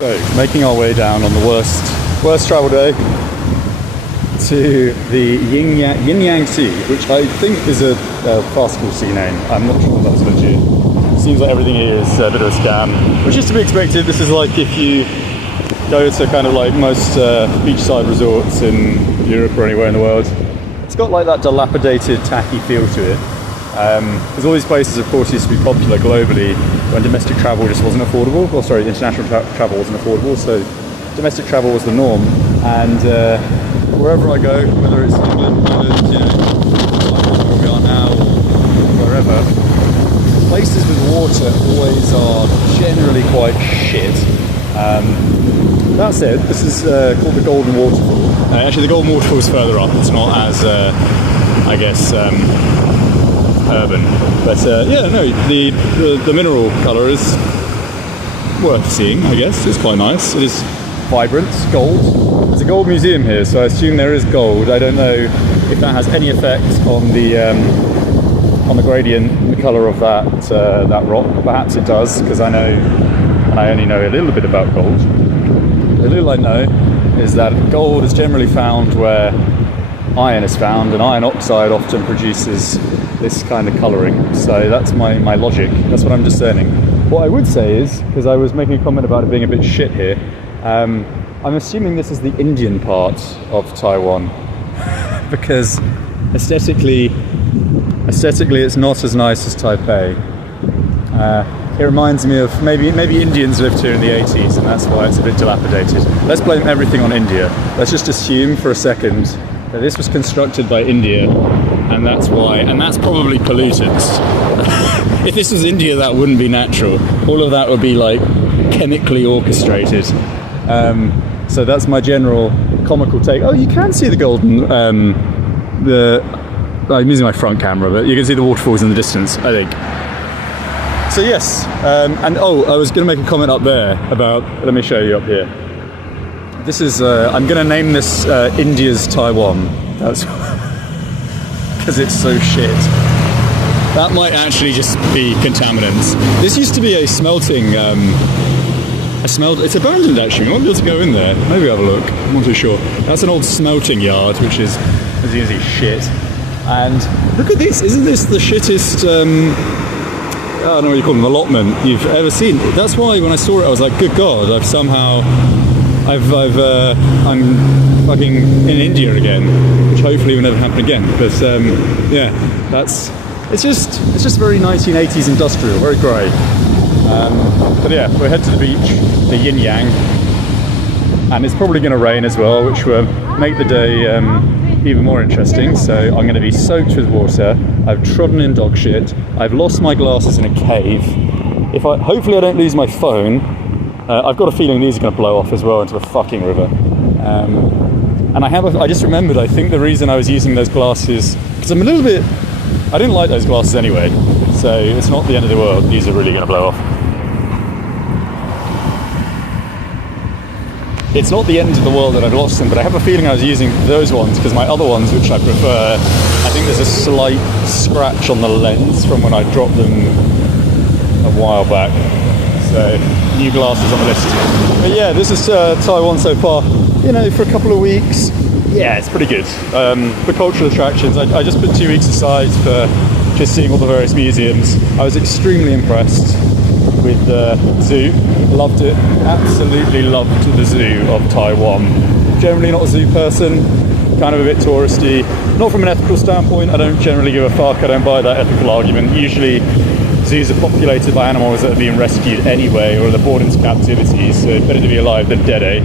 So, making our way down on the worst travel day to the Yin Yang Sea, which I think is a farcical sea name. I'm not sure if that's legit. Seems like everything here is a bit of a scam, which is to be expected. This is like if you go to kind of like most beachside resorts in Europe or anywhere in the world. It's got like that dilapidated, tacky feel to it. Because all these places, of course, used to be popular globally when domestic travel just wasn't affordable. Or sorry, international travel wasn't affordable, so domestic travel was the norm. And wherever I go, whether it's England, Ireland, you know, like where we are now, or wherever, places with water always are generally quite shit. That said, this is called the Golden Waterfall. Actually, the Golden Waterfall is further up. It's not as, I guess, urban. But yeah, no, the mineral colour is worth seeing, I guess. It's quite nice. It is vibrant, gold. There's a gold museum here, so I assume there is gold. I don't know if that has any effect on the gradient and the colour of that rock. Perhaps it does, because I only know a little bit about gold. The little I know is that gold is generally found where iron is found, and iron oxide often produces this kind of colouring. So that's my logic. That's what I'm discerning. What I would say is, because I was making a comment about it being a bit shit here, I'm assuming this is the Indian part of Taiwan, because aesthetically it's not as nice as Taipei. It reminds me of maybe Indians lived here in the 80s, and that's why it's a bit dilapidated. Let's blame everything on India. Let's just assume for a second that this was constructed by India, and that's why, and that's probably pollutants. If this was India, that wouldn't be natural. All of that would be like chemically orchestrated. So that's my general comical take. Oh, you can see the golden, I'm using my front camera, but you can see the waterfalls in the distance, I think. So yes, and oh, I was going to make a comment up there about, let me show you up here. This is, I'm going to name this India's Taiwan. That's because it's so shit. That might actually just be contaminants. This used to be a smelting, it's abandoned actually, we might be able to go in there. Maybe have a look, I'm not too sure. That's an old smelting yard, which is, as you can see, shit. And look at this, isn't this the shittest, I don't know what you call them, allotment you've ever seen? That's why when I saw it, I was like, good God, I'm fucking in India again, which hopefully will never happen again. But yeah, it's just very 1980s industrial, very grey. But yeah, we'll head to the beach, the Yin Yang, and it's probably going to rain as well, which will make the day even more interesting. So I'm going to be soaked with water. I've trodden in dog shit. I've lost my glasses in a cave. Hopefully I don't lose my phone. I've got a feeling these are going to blow off as well into the fucking river. And I just remembered, I think the reason I was using those glasses, because I'm a little bit, I didn't like those glasses anyway, so it's not the end of the world. These are really going to blow off. It's not the end of the world that I've lost them, but I have a feeling I was using those ones because my other ones, which I prefer, I think there's a slight scratch on the lens from when I dropped them a while back. So, new glasses on the list. But yeah, this is Taiwan so far. You know, for a couple of weeks, yeah, it's pretty good. For cultural attractions, I just put 2 weeks aside for just seeing all the various museums. I was extremely impressed with the zoo. Loved it. Absolutely loved the zoo of Taiwan. Generally not a zoo person, kind of a bit touristy. Not from an ethical standpoint, I don't generally give a fuck. I don't buy that ethical argument. Usually zoos are populated by animals that are being rescued anyway, or they're born into captivity, so it's better to be alive than dead, eh?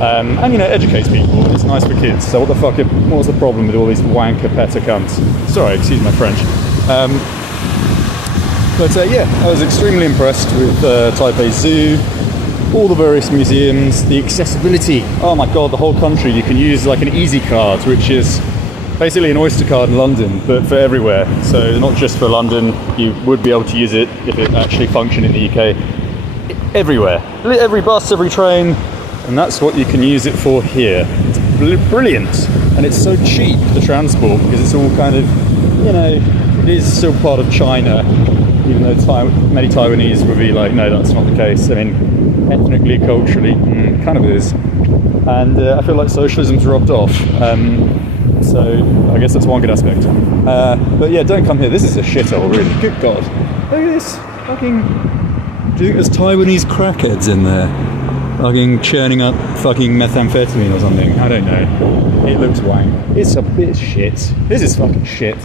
And you know, educates people, and it's nice for kids. So what the fuck, what's the problem with all these wanker PETA cunts? Sorry, excuse my French. But yeah, I was extremely impressed with Taipei Zoo, all the various museums, the accessibility. Oh my God, the whole country, you can use like an Easy Card, which is basically an Oyster card in London, but for everywhere. So not just for London, you would be able to use it if it actually functioned in the UK. Everywhere, every bus, every train, and that's what you can use it for here. It's brilliant, and it's so cheap, the transport, because it's all kind of, you know, it is still part of China, even though many Taiwanese would be like, no, that's not the case. I mean, ethnically, culturally, kind of is. And I feel like socialism's rubbed off. So I guess that's one good aspect. But yeah, don't come here. This is a shithole, really. Good God. Look at this fucking... Do you think there's Taiwanese crackheads in there? Fucking churning up fucking methamphetamine or something? I don't know. It looks wank. It's a bit shit. This is fucking shit.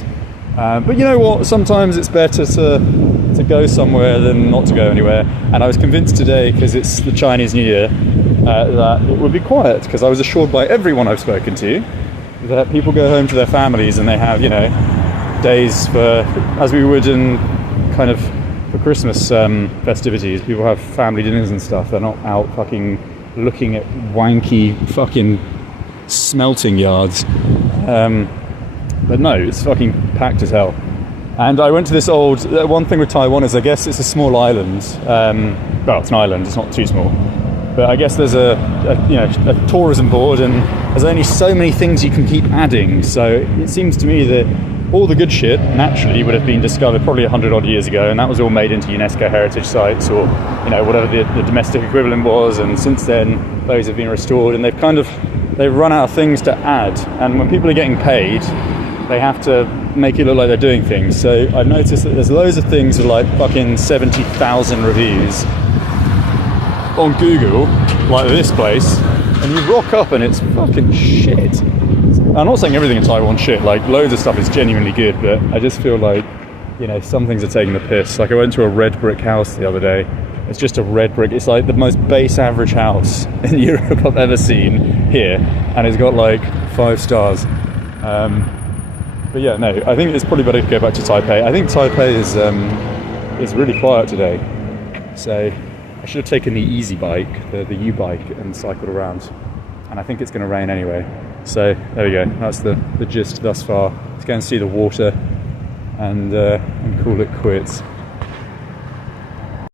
But you know what? Sometimes it's better to go somewhere than not to go anywhere. And I was convinced today, because it's the Chinese New Year, that it would be quiet, because I was assured by everyone I've spoken to that people go home to their families and they have, you know, days for, as we would in kind of for Christmas festivities, people have family dinners and stuff. They're not out fucking looking at wanky fucking smelting yards. But no, it's fucking packed as hell. And I went to this old, one thing with Taiwan is I guess it's a small island. Well, it's an island, it's not too small. But I guess there's a tourism board, and there's only so many things you can keep adding. So it seems to me that all the good shit naturally would have been discovered probably 100 odd years ago, and that was all made into UNESCO heritage sites, or whatever the domestic equivalent was. And since then, those have been restored, and they've run out of things to add. And when people are getting paid, they have to make it look like they're doing things. So I've noticed that there's loads of things with like fucking 70,000 reviews on Google, like this place, and you rock up and it's fucking shit. I'm not saying everything in Taiwan shit, like loads of stuff is genuinely good, but I just feel like, some things are taking the piss. Like I went to a red brick house the other day. It's just a red brick. It's like the most base average house in Europe I've ever seen here, and it's got like 5 stars. But yeah, no, I think it's probably better to go back to Taipei. I think Taipei is really quiet today, so I should have taken the easy bike, the U-bike, and cycled around. And I think it's going to rain anyway. So there we go. That's the gist thus far. Let's go and see the water and call it quits.